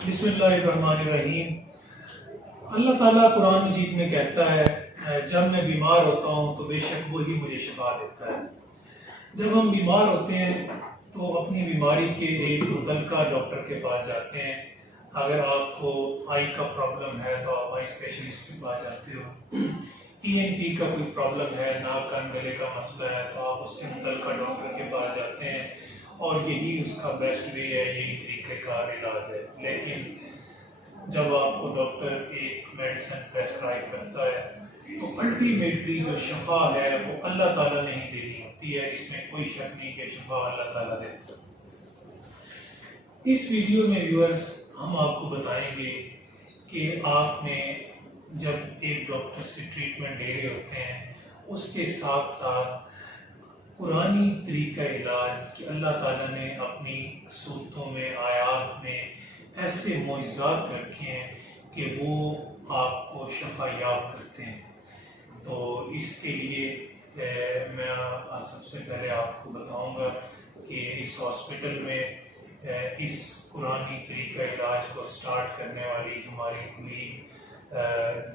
بسم اللہ الرحمن الرحیم۔ اللہ تعالیٰ قرآن مجید میں کہتا ہے جب میں بیمار ہوتا ہوں تو بے شک وہی مجھے شفا دیتا ہے۔ جب ہم بیمار ہوتے ہیں تو اپنی بیماری کے ایک متعلقہ ڈاکٹر کے پاس جاتے ہیں۔ اگر آپ کو آئی کا پرابلم ہے تو آپ آئی اسپیشلسٹ کے پاس جاتے ہو۔ ENT کا کوئی پرابلم ہے، ناک کان گلے کا مسئلہ ہے تو آپ اس کے متعلقہ ڈاکٹر کے پاس جاتے ہیں، اور یہی اس کا بیسٹ وے ہے، یہی طریقہ کار علاج ہے۔ لیکن جب آپ کو ڈاکٹر ایک میڈیسن پریسکرائب کرتا ہے تو الٹیمیٹلی جو شفا ہے وہ اللہ تعالیٰ نے ہی دینی ہوتی ہے، اس میں کوئی شک نہیں کہ شفا اللہ تعالیٰ دیتا ہے۔ اس ویڈیو میں ویورز ہم آپ کو بتائیں گے کہ آپ نے جب ایک ڈاکٹر سے ٹریٹمنٹ لے رہے ہوتے ہیں اس کے ساتھ ساتھ قرآنی طریقہ علاج کہ اللہ تعالیٰ نے اپنی صورتوں میں آیات میں ایسے معجزات رکھے ہیں کہ وہ آپ کو شفا یاب کرتے ہیں۔ تو اس کے لیے میں سب سے پہلے آپ کو بتاؤں گا کہ اس ہاسپٹل میں اس قرآنی طریقہ علاج کو سٹارٹ کرنے والی ہماری کولیگ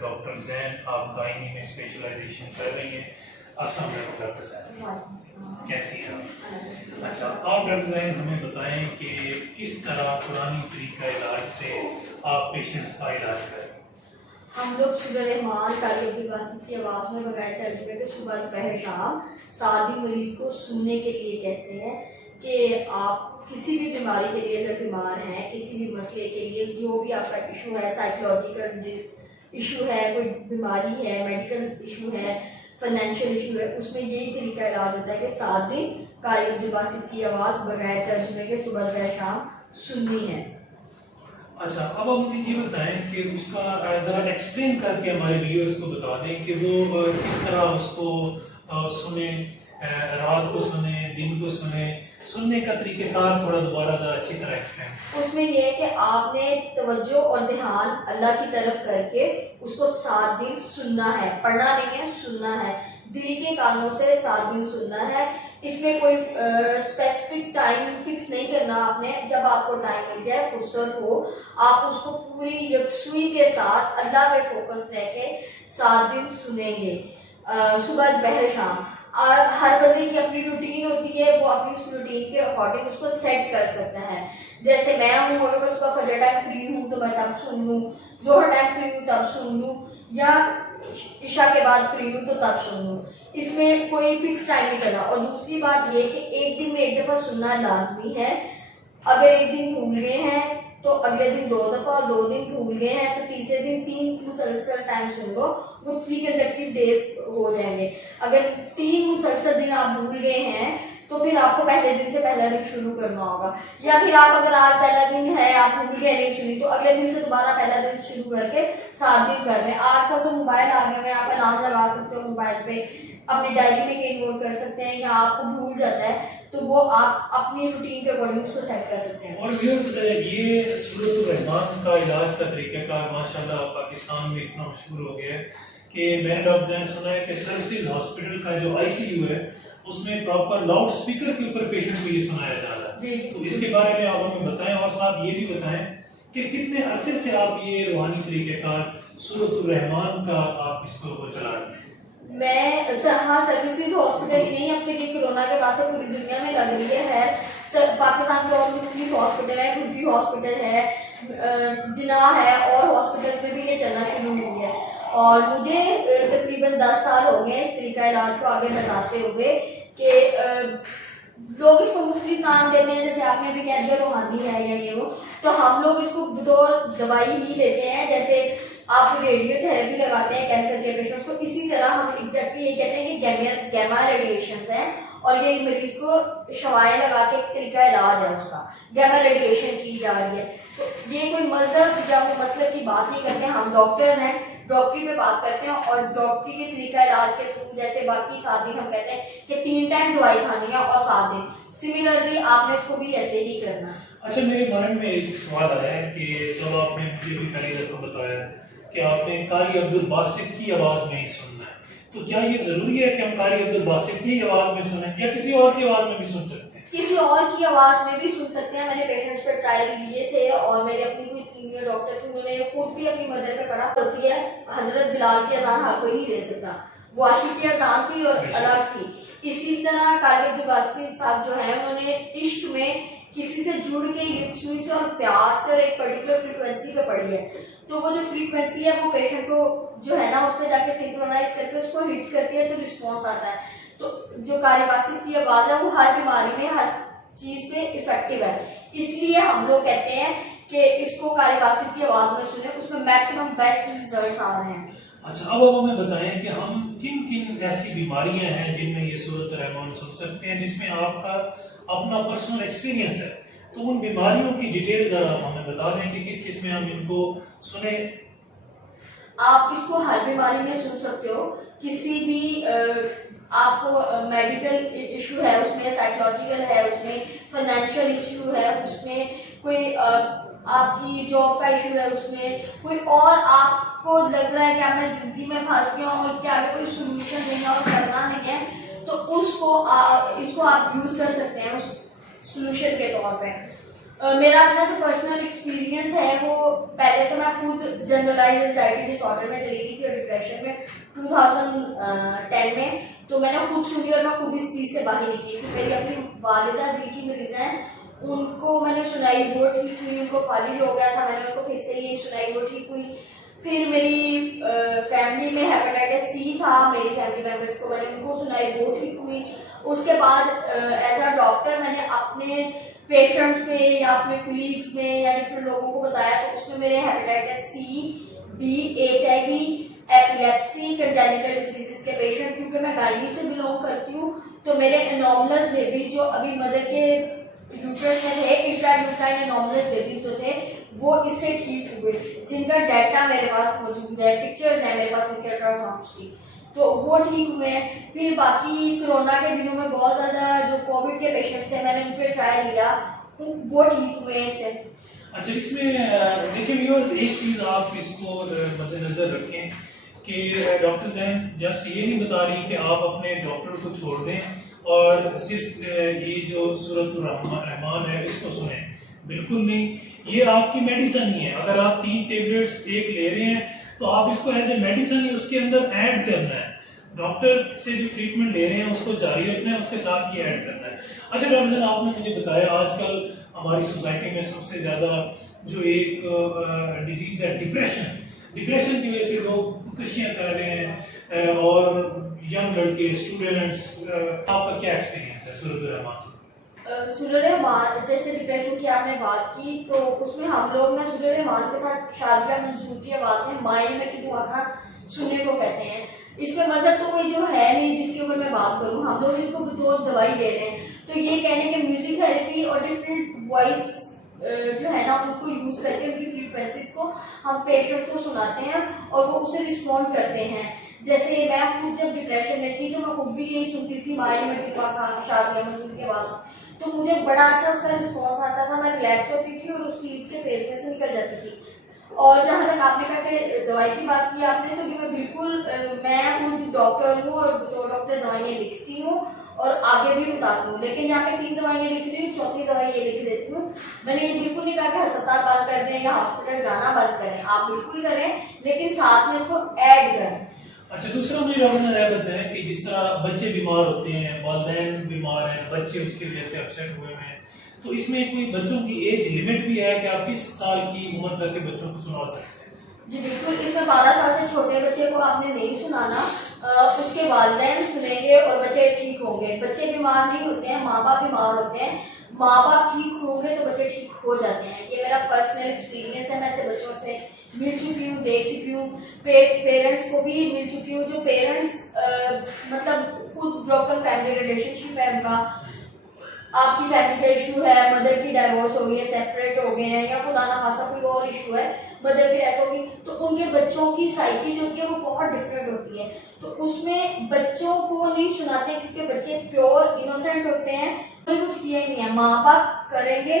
ڈاکٹر زین، آپ گائنی میں اسپیشلائزیشن کر رہی ہیں۔ السلام علیکم ڈاکٹر زین، کیسی ہیں آپ؟ اچھا، آپ ڈاکٹر زین ہمیں بتائیں کہ کس طرح قرآنی طریقہ علاج سے آپ پیشنٹس کا علاج کریں؟ ہم لوگ شوگر رحمان طالب کی باسط کی آواز میں بغیر ترجمے کے صبح دوپہر شام سادی مریض کو سننے کے لیے کہتے ہیں کہ آپ کسی بھی بیماری کے لیے اگر بیمار ہیں، کسی بھی مسئلے کے لیے جو بھی آپ کا ایشو ہے، سائیکولوجیکل ایشو ہے، کوئی بیماری ہے، میڈیکل ایشو ہے، فائنینشیل ایشو ہے، اس میں یہی طریقہ علاج ہوتا ہے کہ 7 دن قاری عبدالباسط کی آواز بغیر ترجمے کے صبح دوپہر شام سننی ہے۔ اچھا، اب آپ مجھے یہ بتائیں کہ اس کا ذرا ایکسپلین کر کے ہمارے ویورز کو بتا دیں کہ وہ کس طرح اس کو سنیں، رات کو سنیں، دن کو سنیں، سننے کا طریقہ کار تھوڑا دوبارہ ذرا اچھی طرح ایکسپلین۔ اس میں یہ ہے کہ آپ نے توجہ اور دھیان اللہ کی طرف کر کے اس کو 7 دن سننا ہے، پڑھنا نہیں ہے، سننا ہے، دل کے کانوں سے 7 دن سننا ہے۔ اس میں کوئی اسپیسیفک ٹائم فکس نہیں کرنا آپ نے، جب آپ کو ٹائم مل جائے، فرصت ہو، آپ اس کو پوری یکسوئی کے ساتھ اللہ پہ فوکس رہ کے 7 دن سنیں گے، صبح دوپہر شام۔ اور ہر بندے کی اپنی روٹین ہوتی ہے، وہ اپنی اس روٹین کے اکارڈنگ اس کو سیٹ کر سکتا ہے۔ جیسے میں ہوں، اگر میں صبح فجر ٹائم فری ہوں تو میں تب سن لوں، ظہر ٹائم فری ہوں تب سن لوں، یا عشاء کے بعد فری ہوں تو تب سن لوں۔ اس میں کوئی فکس ٹائم نہیں کرنا۔ اور دوسری بات یہ کہ ایک دن میں ایک دفعہ سننا لازمی ہے۔ اگر ایک دن بھول گئے ہیں تو اگلے دن 2 دفعہ، 2 دن بھول گئے ہیں تو تیسرے دن 3 مسلسل ٹائم سن لو، وہ 3 کنسیکٹیو ڈیز ہو جائیں گے۔ اگر 3 مسلسل دن آپ بھول گئے ہیں تو پھر آپ کو پہلے دن سے پہلا دن شروع کرنا ہوگا، یا پھر آپ اگر آج پہلا دن ہے آپ بھول گئے نہیں سنی تو اگلے دن سے دوبارہ پہلا دن شروع کر کے 7 دن کر لیں۔ آج کل تو موبائل آ گئے ہیں، آپ الارم لگا سکتے ہو موبائل پہ، اپنی ڈائری میں کہیں نوٹ کر سکتے ہیں، یا آپ کو بھول جاتا ہے تو وہ آپ اپنی روٹین کے اکارڈنگ اس کو سیٹ کر سکتے ہیں۔ اور یہ سورۃ الرحمان کا علاج کا طریقہ کار ماشاءاللہ پاکستان میں اتنا مشہور ہو گیا ہے کہ میں نے ڈاکٹر نے سنا ہے کہ سروسز ہاسپٹل کا جو ICU ہے اس میں پراپر لاؤڈ اسپیکر کے اوپر پیشنٹ کو یہ سنایا جا رہا ہے۔ تو اس کے بارے میں آپ ہمیں بتائیں، اور ساتھ یہ بھی بتائیں کہ کتنے عرصے سے آپ یہ روحانی طریقہ کار سورۃ الرحمان کا آپ اس کو چلا رہے ہیں؟ میں ہاں سروسز ہاسپٹل ہی نہیں، اب تو کورونا کے بعد سے پوری دنیا میں لگ رہی ہے۔ پاکستان کے اور مختلف ہاسپٹل ہے، خود ہاسپٹل ہے، جناح ہے، اور ہاسپٹل میں بھی یہ چلنا شروع ہو گیا ہے۔ اور مجھے تقریباً 10 سال ہو گئے اس طریقہ علاج کو آگے بتاتے ہوئے کہ لوگ اس کو مختلف نام دیتے ہیں، جیسے آپ نے بھی کہہ دیا روحانی ہے یا یہ وہ، تو ہم لوگ اس کو بطور دوائی ہی لیتے ہیں۔ جیسے آپ ریڈیو تھراپی لگاتے ہیں کینسر کے پیشنٹس کو، اسی طرح ہم ایگزیکٹلی یہ کہتے ہیں کہ گیما ریڈیشنز ہیں، اور یہ مریض کو شوائیں لگا کے ایک طریقہ علاج ہے، اس کا گیما ریڈیشن کی جا رہی ہے۔ تو یہ کوئی مذہب یا کوئی مسئلہ کی بات نہیں کرتے، ہم ڈاکٹرز ہیں، ڈاکٹری پہ بات کرتے ہیں، اور ڈاکٹری کے طریقہ علاج کے تھرو جیسے باقی 7 دن ہم کہتے ہیں کہ 3 ٹائم دوائی کھانی ہے اور 7 دن، سملرلی آپ نے اس کو بھی ایسے ہی کرنا ہے۔ اچھا، میرے مائنڈ میں ایک سوال آیا ہے کہ جب آپ نے مجھے بھی پہلی دفعہ بتایا کہ آپ نے قاری عبدالباسط کی آواز میں ہی سننا ہے، تو کیا یہ ضروری ہے کہ ہم قاری عبدالباسط کی آواز میں سنیں یا کسی اور کی آواز میں بھی سن سکتے ہیں؟ کسی اور کی آواز میں بھی سن سکتے ہیں. میں نے پیشنٹس پہ ٹرائل لیے تھے اور میرے اپنی کوئی سینئر ڈاکٹر تھے, انہوں نے خود بھی اپنی مدر پہ پڑھا ہوتی ہے حضرت بلال کی اذان ہر کوئی نہیں دے سکتا, وہ عاشق کی اذان تھی اور الاج تھی. اسی طرح قاری عبدالباسط صاحب جو ہیں انہوں نے عشق میں کسی سے جڑ کے یکسوئی سے اور پیار سے اور ایک پرٹیکولر فریکوینسی پہ پڑھی ہے, تو وہ جو فریکوینسی ہے وہ پیشنٹ کو جو ہے نا اس پہ جا کے سنکرونائز کر کے اس کو ہٹ کرتی ہے تو رسپانس آتا ہے. تو جو قاری باسط کی آواز ہے وہ ہر بیماری میں ہر چیز پہ افیکٹو ہے, اس لیے ہم لوگ کہتے ہیں کہ اس کو قاری باسط کی آواز میں سنیں, اس میں میکسیمم بیسٹ ریزلٹس آ رہے ہیں. اچھا, اب آپ ہمیں بتائیں کہ ہم کن کن ایسی بیماریاں ہیں جن میں یہ سورۃ الرحمان سن سکتے ہیں, جس میں آپ کا اپنا پرسنل ایکسپیرینس ہے, تو ان بیماریوں کی ڈیٹیل ذرا آپ ہمیں بتا دیں کہ کس کس میں ہم ان کو سنیں. آپ اس کو ہر بیماری میں سن سکتے ہو, کسی بھی آپ کو میڈیکل ایشو ہے اس میں, سائیکولوجیکل ہے اس میں, فائنینشیل ایشو ہے اس میں, کوئی آپ کی جاب کا ایشو ہے اس میں, کوئی اور آپ کو لگ رہا ہے کہ آپ نے زندگی میں پھنس گیا اور اس کے آگے کوئی سولوشن دینا اور کرنا نہیں ہے, تو اس کو آپ یوز کر سکتے ہیں اس سولوشن کے طور پہ. میرا اپنا جو پرسنل ایکسپیرینس ہے وہ پہلے تو میں خود جنرلائز اینزائٹی ڈس آرڈر میں چلی گئی تھی اور ڈپریشن میں 2010 میں, تو میں نے خود سنی اور میں خود اس چیز سے باہر نکلی. میری اپنی والدہ دل کی مریض ہیں, ان کو میں نے سنائی وہ ٹھیک ہوئی, ان کو فالج ہو گیا تھا, میں نے ان کو پھر سے یہ سنائی وہ ٹھیک ہوئی. پھر میری فیملی میں ہیپاٹائٹس سی تھا, میری فیملی ممبرس کو میں نے ان کو سنائی وہ ٹھیک ہوئی. اس کے بعد ایز اے ڈاکٹر میں نے اپنے پیشنٹس میں یا اپنے کولیگس میں یا ڈفرینٹ لوگوں کو بتایا, تو اس میں میرے hepatitis C, B, HIV, epilepsy, congenital diseases کے پیشنٹ, کیونکہ میں گائنی سے بلونگ کرتی ہوں, تو میرے انوملس بیبی جو ابھی مدر کے یوٹرس میں تھے, انٹرایوٹرائن انوملس بیبیز جو تھے وہ اس سے ٹھیک ہوئے, جن کا ڈیٹا میرے پاس موجود ہے, پکچرز ہیں میرے پاس ان کے الٹراساؤنڈس کی, تو وہ ٹھیک ہوئے ہیں. پھر باقی کرونا کے دنوں میں بہت زیادہ جو کووڈ کے پیشنٹس تھے, میں نے ان پہ ٹرائل لیا, وہ ٹھیک ہوئے ہیں اس سے. اچھا, اس میں دیکھیں ویورز, ایک چیز آپ اس کو مد نظر رکھیں کہ ڈاکٹر صاحب جسٹ یہ نہیں بتا رہی کہ آپ اپنے ڈاکٹر کو چھوڑ دیں اور صرف یہ جو سورۃ الرحمان ہے اس کو سنیں, بالکل نہیں. یہ آپ کی میڈیسن ہی ہے. اگر آپ 3 ٹیبلٹس ایک لے رہے ہیں تو آپ اس کو ایز اے میڈیسن ہی اس کے اندر ایڈ کرنا ہے. ڈاکٹر سے جو ٹریٹمنٹ لے رہے ہیں اس کو جاری رکھنا ہے, اس کے ساتھ یہ ایڈ کرنا ہے. اچھا ڈاکٹر صاحب, آپ نے مجھے بتایا آج کل ہماری سوسائٹی میں سب سے زیادہ جو ایک ڈیزیز ہے ڈپریشن, ڈپریشن کی وجہ سے لوگ خودکشیاں کر رہے ہیں اور ینگ لڑکے, اسٹوڈنٹس, آپ کا کیا ایکسپیرینس ہے سورۃ الرحمان سے؟ سورۃ الرحمان جیسے ڈپریشن کی آپ نے بات کی, تو اس میں ہم لوگ نا سورۃ الرحمان کے ساتھ شازیہ منصور کی آواز میں مائنڈ میں کی دعا سننے کو کہتے ہیں. اس میں مذہب تو کوئی جو ہے نہیں جس کے اوپر میں بات کروں, ہم لوگ اس کو بطور دوائی لے رہے ہیں. تو یہ کہنے کہ میوزک تھراپی اور ڈفرینٹ وائس جو ہے نا ان کو یوز کر کے ان کی فریکوینسیز کو ہم پیشنٹ کو سناتے ہیں اور وہ اسے رسپونڈ کرتے ہیں. جیسے میں خود جب ڈپریشن میں تھی تو میں خود بھی یہی سنتی تھی, مائنڈ میں فکا تھا شازیہ منصور کی آواز, تو مجھے بڑا اچھا اس کا رسپانس آتا تھا, میں ریلیکس ہوتی تھی اور اس چیز کے فیس میں سے نکل جاتی تھی. اور جہاں تک آپ نے کہا کہ دوائی کی بات کی آپ نے, تو یہ بالکل, میں خود ڈاکٹر ہوں اور بطور ڈاکٹر دوائیاں لکھتی ہوں اور آگے بھی بتاتی ہوں, لیکن جہاں پہ 3 دوائیاں لکھ رہی ہوں, 4تھی دوائی یہ لکھ دیتی ہوں. میں نے یہ بالکل نہیں کہا کہ ہسپتال بند کر دیں یا ہاسپٹل جانا بند کریں, آپ بالکل کریں, لیکن ساتھ میں اس کو ایڈ کریں. اچھا, دوسرا مجھے ڈاکٹر نے یہ بتایا کہ جس طرح بچے بیمار ہوتے ہیں, والدین بیمار ہیں, بچے اس کی وجہ سے اپسیٹ ہوئے ہیں, تو اس میں کوئی بچوں کی ایج لمٹ بھی ہے کہ آپ کس سال کی عمر تک کے بچوں کو سنا سکتے ہیں؟ جی بالکل, اس میں 12 سال سے چھوٹے بچے کو آپ نے نہیں سنانا, اس کے والدین سنیں گے اور بچے ٹھیک ہوں گے. بچے بیمار نہیں ہوتے ہیں, ماں باپ بیمار ہوتے ہیں. ماں باپ ٹھیک ہوں گے تو بچے ٹھیک ہو جاتے ہیں. یہ میرا پرسنل ایکسپیرینس ہے, میں ایسے بچوں سے مل چکی ہوں, دیکھ چکی ہوں, پیرنٹس کو بھی مل چکی ہوں جو پیرنٹس مطلب خود بروکن فیملی ریلیشن شپ ہے ان کا, آپ کی فیملی کا ایشو ہے, مدر کی ڈائیورس ہو گئی ہے, سیپریٹ ہو گئے ہیں, یا خدا نہ خاصا کوئی اور ایشو ہے, مدر کی ڈیتھ ہوگی, تو ان کے بچوں کی سائیکی جو ہوتی ہے وہ بہت ڈفرینٹ ہوتی ہے. تو اس میں بچوں کو نہیں سناتے کیونکہ بچے پیور انوسینٹ ہوتے ہیں, انہوں نے کچھ کیا ہی نہیں ہے. ماں باپ کریں گے,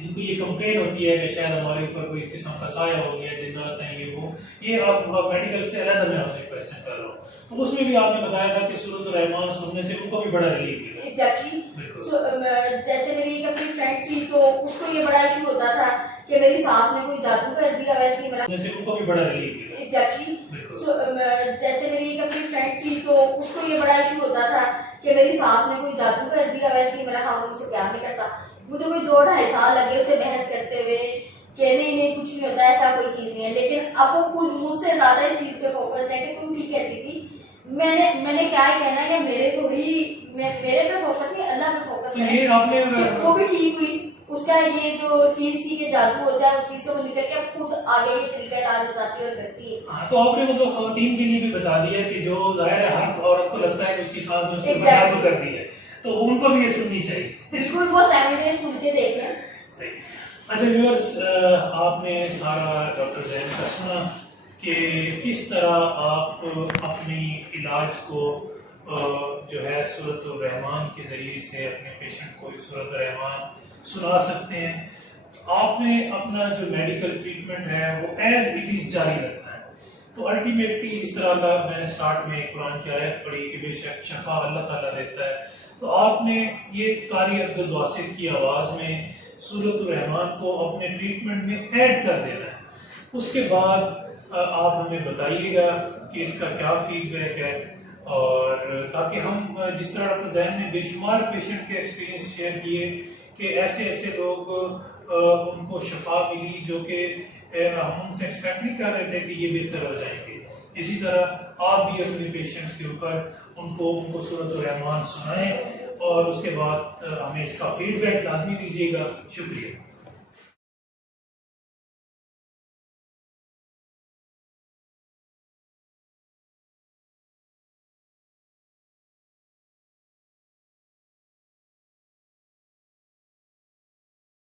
جن کو یہ کمپلین ہوتی ہے کہ شاید ہمارے اوپر کوئی قسم کا سایہ ہو گیا، جنات ہیں یہ وہ، یہ آپ میڈیکل سے علیحدہ میں آپ سے کویشچن کر رہا ہوں، تو اس میں بھی آپ نے بتایا تھا کہ سورۃ الرحمان سننے سے ان کو بھی بڑا ریلیف ملا۔ ایگزیکٹلی، جیسے میری ایک اپنی فرینڈ تھی تو اس کو یہ بڑا ایشو ہوتا تھا کہ میری سانس میں کوئی جادو کر دیا، ویسے ہی میرا ان کو بھی بڑا ریلیف ملا۔ ایگزیکٹلی، جیسے میری ایک اپنی فرینڈ تھی تو اس کو یہ بڑا ایشو ہوتا تھا کہ میری سانس میں کوئی جادو کر دیا، ویسے ہی میرا خاوند مجھ سے پیار نہیں کرتا۔ مجھے کوئی 2-2.5 سال لگے اسے بحث کرتے ہوئے کہ نہیں کچھ نہیں ہوتا، ایسا کوئی چیز نہیں ہے، لیکن اب وہ خود مجھ سے زیادہ اس چیز پہ فوکس ہے کہ تم ٹھیک کہتی تھی۔ میں نے کیا کہنا ہے کہ میرے پہ فوکس نہیں، اللہ پہ فوکس ہے، وہ بھی ٹھیک ہوئی۔ اس کا یہ جو چیز تھی کہ جادو ہوتا ہے، اس چیز سے وہ نکل کے خود آگے یہ طریقہ علاج بتاتی ہے اور کرتی ہے۔ ہاں، تو آپ نے مطلب خواتین کے لیے بھی بتا دیا کہ جو ظاہر ہے ہر عورت کو لگتا ہے کہ اس کی سانس میں اس کو جادو کر دی ہے، تو ان کو بھی یہ سننی چاہیے۔ بالکل، وہ 7 ڈیز سن کے دیکھیں۔ صحیح۔ اچھا ویورس، آپ نے سارا ڈاکٹر زین کا سنا کہ کس طرح آپ اپنی علاج کو جو ہے سورۃ الرحمان کے ذریعے سے اپنے پیشنٹ کو سورۃ الرحمان سنا سکتے ہیں۔ آپ نے اپنا جو میڈیکل ٹریٹمنٹ ہے وہ ایز اٹ از جاری رکھنا ہے۔ تو الٹیمیٹلی اس طرح کا میں نے سٹارٹ میں قرآن کی آیت پڑھی کہ بے شک شفا اللہ تعالیٰ دیتا ہے، تو آپ نے یہ قاری عبدالباسط کی آواز میں سورۃ الرحمان کو اپنے ٹریٹمنٹ میں ایڈ کر دینا ہے۔ اس کے بعد آپ ہمیں بتائیے گا کہ اس کا کیا فیڈ بیک ہے، اور تاکہ ہم جس طرح ڈاکٹر زین نے بے شمار پیشنٹ کے ایکسپیرینس شیئر کیے کہ ایسے لوگ ان کو شفا ملی جو کہ ہم ان سے ایکسپیکٹ نہیں کر رہے تھے کہ یہ بہتر ہو جائیں گے۔ اسی طرح آپ بھی اپنے پیشنٹس کے اوپر ان کو سورۃ الرحمان سنائیں، اور اس کے بعد ہمیں اس کا فیڈ بیک لازمی دیجیے گا۔ شکریہ۔